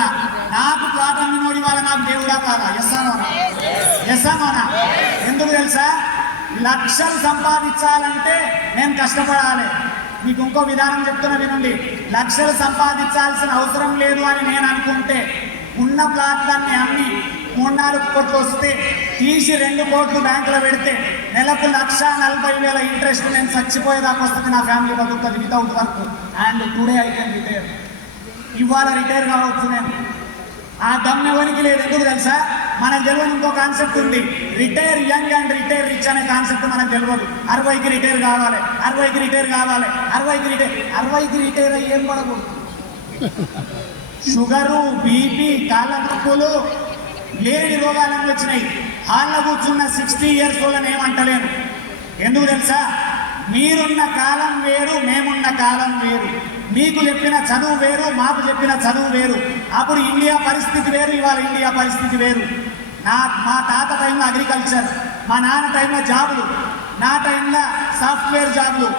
చెప్తున్నా, నాకు ప్లాట్ అమ్మినోడి వాళ్ళ నాకు దేవుడా కాదా? ఎస్సానోనా? ఎందుకు తెలుసా? లక్షలు సంపాదించాలంటే నేను కష్టపడాలి. మీకు ఇంకో విధానం చెప్తున్నా వినండి. లక్షలు సంపాదించాల్సిన అవసరం లేదు అని నేను అనుకుంటే ఉన్న ప్లాట్లన్నీ అమ్మి 3-4 కోట్లు వస్తే తీసి 2 కోట్లు బ్యాంకులో పెడితే నెలకు 1,40,000 ఇంట్రెస్ట్ నేను చచ్చిపోయేదాకా వస్తుంది. నా ఫ్యామిలీ బతుకుతుంది without work. And today I can retire. ఇవాళ రిటైర్ కావచ్చు నేను. ఆ దమ్ ఎవరికి లేదు. ఎందుకు తెలుసా? మనకు తెలియని ఇంకో కాన్సెప్ట్ ఉంది. Retire young and retire rich అనే కాన్సెప్ట్ మనకు తెలియదు. 60కి రిటైర్ కావాలి, 60కి రిటైర్ కావాలి, 60కి రిటైర్ అయ్యి ఏం పడకూడదు. షుగరు, బీపీ, కాళ్ళ నొప్పులు, లేని రోగాలన్నీ వచ్చినాయి. హాల్లో కూర్చున్న 60 years వాళ్ళని ఏమంటలేను. ఎందుకు తెలుసా? మీరున్న కాలం వేరు, మేమున్న కాలం వేరు. మీకు చెప్పిన చదువు వేరు, మాకు చెప్పిన చదువు వేరు. అప్పుడు ఇండియా పరిస్థితి వేరు, ఇవాళ ఇండియా పరిస్థితి వేరు. మా తాత టైంలో అగ్రికల్చర్, మా నాన్న టైంలో జాబులు, నా టైంలో సాఫ్ట్వేర్ జాబులు.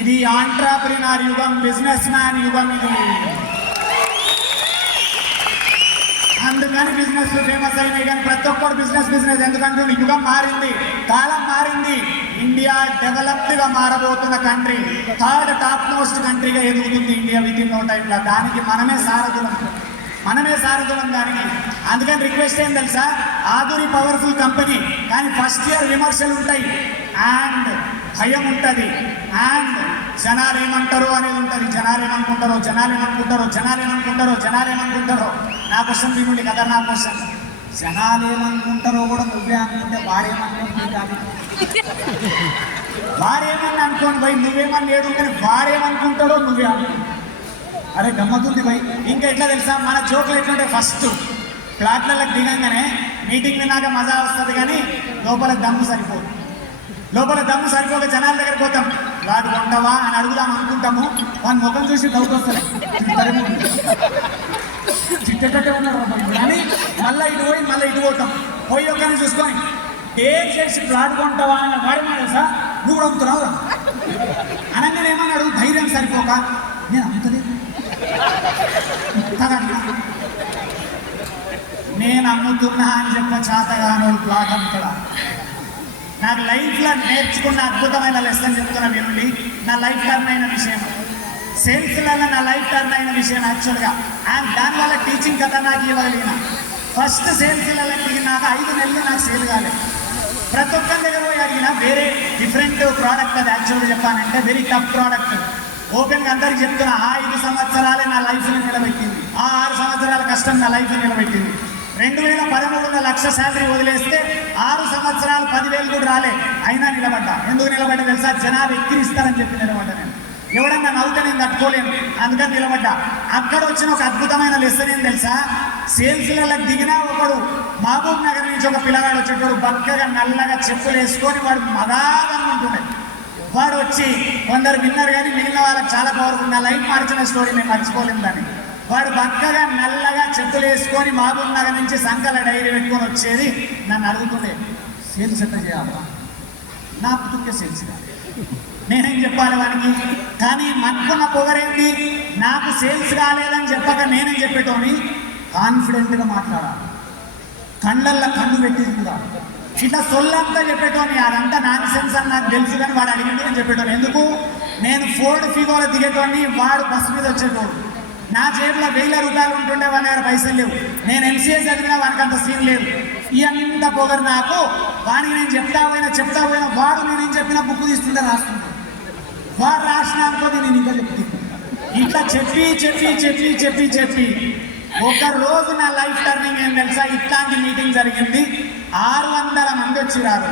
ఇది ఆంట్రప్రినర్ యుగం, బిజినెస్ మ్యాన్ యుగం ఇది. అందుకని బిజినెస్ ఫేమస్ అయినాయి. కానీ ప్రతి ఒక్కరు బిజినెస్ ఎందుకంటే యుగం మారింది, కాలం మారింది. ఇండియా డెవలప్డ్గా మారబోతున్న కంట్రీ, 3rd టాప్ మోస్ట్ కంట్రీగా ఎదుగుతుంది ఇండియా విత్ ఇన్ నో టైంలో. దానికి మనమే సారథులం దానికి. అందుకని రిక్వెస్ట్ ఏం తెలుసా? ఆధురి పవర్ఫుల్ కంపెనీ, కానీ ఫస్ట్ ఇయర్ విమర్శలు ఉంటాయి, అండ్ భయం ఉంటుంది, అండ్ జనాలు ఏమంటారు అనేది ఉంటుంది. జనాలు ఏమనుకుంటారో. నా క్వశ్చన్ వినుండి కదా, నా క్వశ్చన్. జనాలు ఏమనుకుంటారో కూడా నువ్వే అనుకుంటే వాడేమనుకుంటుంది కాదు. వాడేమన్నా అనుకోండి భయ్, నువ్వేమన్నా లేడు, కానీ వాడేమనుకుంటాడో నువ్వే అనుకుంటావు. అరే గమ్మతుంది భయ్. ఇంకా ఎట్లా తెలుసా? మన జోకులు ఎట్లుంటే, ఫస్ట్ ఫ్లాట్లకు దిగంగానే మీటింగ్ విన్నాక మజా వస్తుంది, కానీ లోపల దమ్ము సరిపోక జనాల దగ్గరికి పోతాం. వాడు కొంటావా అని అడుగుదాం అనుకుంటాము. వాని ముఖం చూసి డౌట్ వస్తుంది, చిట్టేటట్టే ఉన్నాడు కానీ మళ్ళీ ఇటు పోతాం. పోయి ఒకరిని చూసుకొని ఏం చేసి ప్లాట్ కొంటావా అని వాడేమన్నా సార్ నువ్వు కూడా అమ్ముతున్నావు అనగానే ఏమన్నాడు? ధైర్యం సరిపోక నేను అమ్ముతలేదు, నేను అమ్ముతున్నా అని చెప్ప చేతగానోడు ప్లాట్ అమ్ముతాడా? నాకు లైఫ్లో నేర్చుకున్న అద్భుతమైన లెసన్ చెప్తున్నా వినండి. నా లైఫ్ టర్న్ అయిన విషయం, సేల్స్లలో నా లైఫ్ టర్న్ అయిన విషయం యాక్చువల్గా. అండ్ దానివల్ల టీచింగ్ కథ నాకు ఇవ్వగలిగిన. ఫస్ట్ సేల్స్లలో దిగినాక 5 నెలలు నాకు సేల్ కాలేదు. ప్రతి ఒక్కరి దగ్గర పోయి అడిగిన వేరే డిఫరెంట్ ప్రోడక్ట్. అది యాక్చువల్గా చెప్పానంటే వెరీ టఫ్ ప్రోడక్ట్. ఓపెన్గా అందరికి చెప్తున్నా, ఆ 5 సంవత్సరాలే నా లైఫ్ని నిలబెట్టింది, ఆ 6 సంవత్సరాల కష్టం నా లైఫ్ని నిలబెట్టింది. 2013లో 1,00,000 శాలరీ వదిలేస్తే 6 సంవత్సరాలు 10,000 కూడా రాలే, అయినా నిలబడ్డా. ఎందుకు నిలబడ్డా తెలుసా? జనాలు ఎక్కిరిస్తారని చెప్పి నిలబడ్డా. నేను ఎవడన్నా నవ్వుతే నేను తట్టుకోలేను, అందుకని నిలబడ్డా. అక్కడ వచ్చిన ఒక అద్భుతమైన లెసన్ ఏం తెలుసా? సేల్స్లలో దిగినా ఒకడు మహబూబ్ నగర్ నుంచి ఒక పిల్లగాడు వచ్చేటోడు, బక్కగా నల్లగా చెప్పులు వేసుకొని, వాడు మగాగా ఉంటుండే. వాడు వచ్చి కొందరు విన్నారు, కానీ మిగిలిన వాళ్ళకి చాలా పవర్ఫుల్. నా లైఫ్ మార్చిన స్టోరీ నేను మర్చిపోలేను దాన్ని. వాడు బక్కగా నల్లగా చెప్పులు వేసుకొని మహబూబ్ నగర్ నుంచి సంకల డైరీ పెట్టుకొని వచ్చేది. నన్ను అడుగుతుండే, సేల్స్ ఎట్లా చేయాలా? నా పుట్టుకే సేల్స్ కాదు, నేనేం చెప్పాలి వానికి? కానీ మనకున్న పొగరేంటి? నాకు సేల్స్ కాలేదని చెప్పక నేనేం చెప్పేటోని కాన్ఫిడెంట్గా మాట్లాడాలి, కళ్ళల్లో కన్ను పెట్టేది కూడా. ఇట్లా సొల్లంతా చెప్పేటోని, అదంతా నాన్ సెన్స్ అని నాకు తెలుసు, కానీ వాడు అడిగింది నేను చెప్పేటోని. ఎందుకు? నేను ఫోర్డ్ ఫిగోలో దిగేటోని, వాడు బస్సు మీద వచ్చేటోడు. నా జేబులో 1,000 రూపాయలు ఉంటుండే, వాని దగ్గర పైసలు లేవు. నేను MCA చదివినా వానికి అంత సీన్ లేదు. ఇదంత పొగరు నాకు. వానికి నేను చెప్తా పోయినా వాడు నేనేం చెప్పినా బుక్ తీసుకుంటే రాస్తుంటాడు. వాడు రాసిన అనుకోని నేను ఇంకా ఇట్లా చెప్పి ఒక రోజు నా లైఫ్ టర్నింగ్ ఏం తెలుసా? ఇట్లాంటి మీటింగ్ జరిగింది. 600 మంది వచ్చిరారు.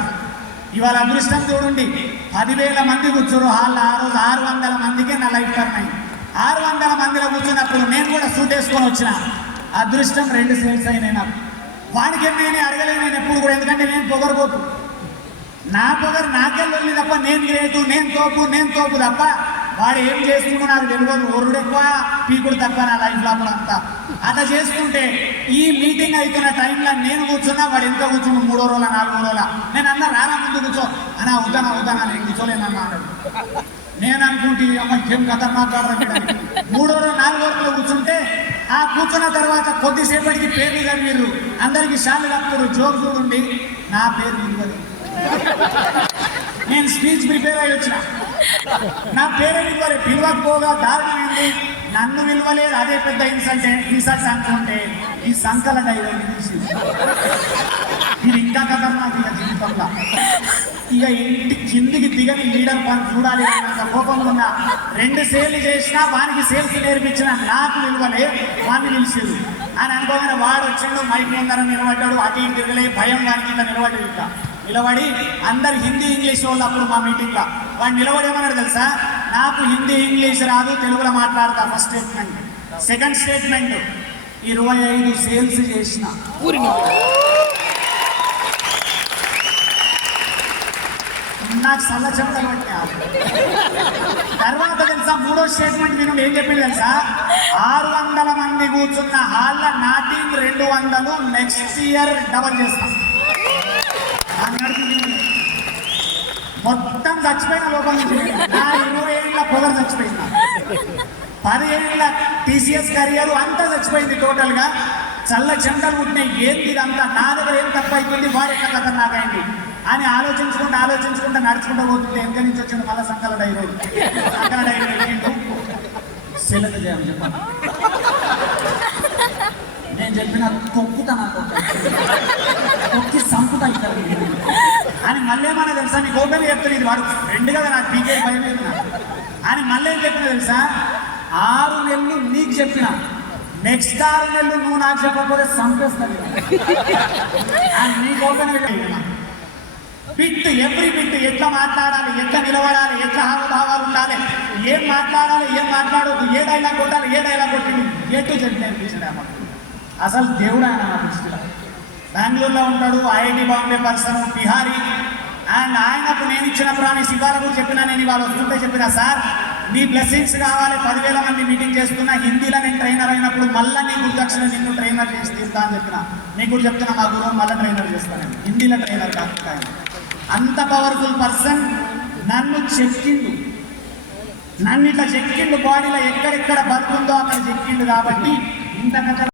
ఇవాళ అదృష్టం చూడండి, 10,000 మంది కూర్చోరు హాల్లో. ఆ రోజు 600 మందికే నా లైఫ్ టర్న్ అయింది. 600 మందిలో కూర్చున్నప్పుడు నేను కూడా సూట్ వేసుకొని వచ్చిన. అదృష్టం 2 సేల్స్ అయినాయి నాకు. వాడికి ఏమైనా అడగలేదు నేను ఎప్పుడు కూడా, ఎందుకంటే నేను పొగరబోతు. నా పొగరు నాకే వెళ్ళి తప్ప, నేను గ్రేటు, నేను తోపు తప్ప వాడు ఏం చేస్తుందో నాకు తెలియదు. ఒరుడు ఎక్కువ, పీకుడు తక్కువ నా లైఫ్లో అంతా. అట్లా చేసుకుంటే ఈ మీటింగ్ అవుతున్న టైంలో నేను కూర్చున్నా, వాడు ఎంత కూర్చున్నా 3వ రోజుల 4వ రోజుల. నేను అన్నా రానా ముందు కూర్చో అన్నా, అవుతానా నేను కూర్చోలేనన్నా అన్నాడు. నేను అనుకుంటే అమ్మ ఏం కథ మాట్లాడరా. 3వ రోజు 4వ రోజులో కూర్చుంటే ఆ కూర్చున్న తర్వాత కొద్దిసేపటికి పేర్లు చదివారు, అందరికి షాలు కప్పుతారు, జోక్ చూడండి, నా పేరు విలువలేదు. నేను స్పీచ్ ప్రిపేర్ అయ్యి వచ్చిన, నా పేరే విలువలే, పిలవకపోగా దారుణమైంది. నన్ను విలువలేదు, అదే పెద్ద ఇన్సల్ట్ అనుకుంటే ఈ సంకల డైలాగ్ ఇది ఇంకా ఖతర్నాక్ ఇక జీవితంలో. ఇక ఇంటి కిందికి దిగని లీడర్ పని చూడాలి అన్నంత కోపంలో ఉన్న 2 సేల్లు చేసినా వానికి సేల్స్ నేర్పించిన నాకు విలువలే, వాడిని నిలిచేది అని అనుకోగానే వాడు వచ్చాడు, మైక్ ముందర నిలబడ్డాడు, అటు ఇటు తిరగలే, భయం వానికి ఇట్లా నిలబడి నిలబడి అందరు హిందీ ఇంగ్లీష్ వాళ్ళు అప్పుడు మా మీటింగ్లో వాడు నిలబడి ఏమన్నాడు తెలుసా, నాకు హిందీ ఇంగ్లీష్ రాదు, తెలుగులో మాట్లాడతా. First statement. Second statement, 25 sales చేసిన. నాకు సల్ల చెప్తాను తర్వాత తెలుసా, మూడో స్టేట్మెంట్ విను ఏం చెప్పింది తెలుసా, 600 మంది కూర్చున్న హాల్ల నాటింగ్ 200, నెక్స్ట్ ఇయర్ డబల్ చేస్తాం. మొత్తం చచ్చిపోయిన లోపల నుంచి నా 20 ఏళ్ళ పొగరు చచ్చిపోయింది, 10 ఏళ్ళ టీసీఎస్ కెరియర్ అంతా చచ్చిపోయింది టోటల్ గా. చల్ల చెంటలు ఉంటున్నాయి, ఏంది ఇదంతా, నా దగ్గర ఏం తప్ప అయిపోయింది, వాడు ఎట్లా ఖతర్నాకైంది అని ఆలోచించుకుంటూ నడుచుకుంటూ పోతుంటే వెనక నుంచి వచ్చింది మళ్ళీ సంకల డైరీ సెలక చేయాలి చెప్పాను. నేను చెప్పిన తొక్కుతా, నాకు తొక్కి సంపుతా ఇక్కడ అని మళ్ళీ ఏమన్నా తెలుసా, నీకు ఓపెన్ చెప్తాను, ఇది వాడు ఫ్రెండ్ కదా, నాకు పీకే భయం అని మళ్ళీ ఏం చెప్పిన తెలుసా, 6 నెలలు నీకు చెప్పిన, నెక్స్ట్ 6 నెలలు నువ్వు నాకు చెప్పకపోతే సంపేస్తాను అని నీకు ఓపెన్ బిట్, ఎవ్రీ బిట్, ఎట్లా మాట్లాడాలి, ఎట్లా నిలబడాలి, ఎట్లా హావభావాలు ఉండాలి, ఏం మాట్లాడాలి, ఏం మాట్లాడవద్దు, ఏ డైలాగ్ కొట్టాలి, ఏ డైలాగ్ కొట్టింది, ఎటు చెప్పి నేర్పించాడు. అసలు దేవుడు ఆయన నా దృష్టిలో. బెంగళూరులో ఉంటాడు, IIT Bombay person, Bihari. And ఆయనకు నేను ఇచ్చినప్పుడు ఆమె శివాల కూడా చెప్పినా, నేను ఇవాళ వస్తుంటే చెప్పినా, సార్ నీ బ్లెస్సింగ్స్ కావాలి, 10,000 మంది మీటింగ్ చేస్తున్నా, హిందీలో నేను ట్రైనర్ అయినప్పుడు మళ్ళీ నీ గుర్తొచ్చిన నిన్ను ట్రైనర్ చేసి తీరుతా అని చెప్పిన. నీకు కూడా చెప్తున్నా, మా గురువు మళ్ళీ ట్రైనర్ చేస్తాను, నేను హిందీలో ట్రైనర్ కాదు. అంత పవర్ఫుల్ పర్సన్ నన్ను చెక్కిండు, నన్ను ఇట్లా చెక్కిండు, బాడీలో ఎక్కడెక్కడ బరువు ఉందో అక్కడ చెక్కిండు. కాబట్టి ఇంత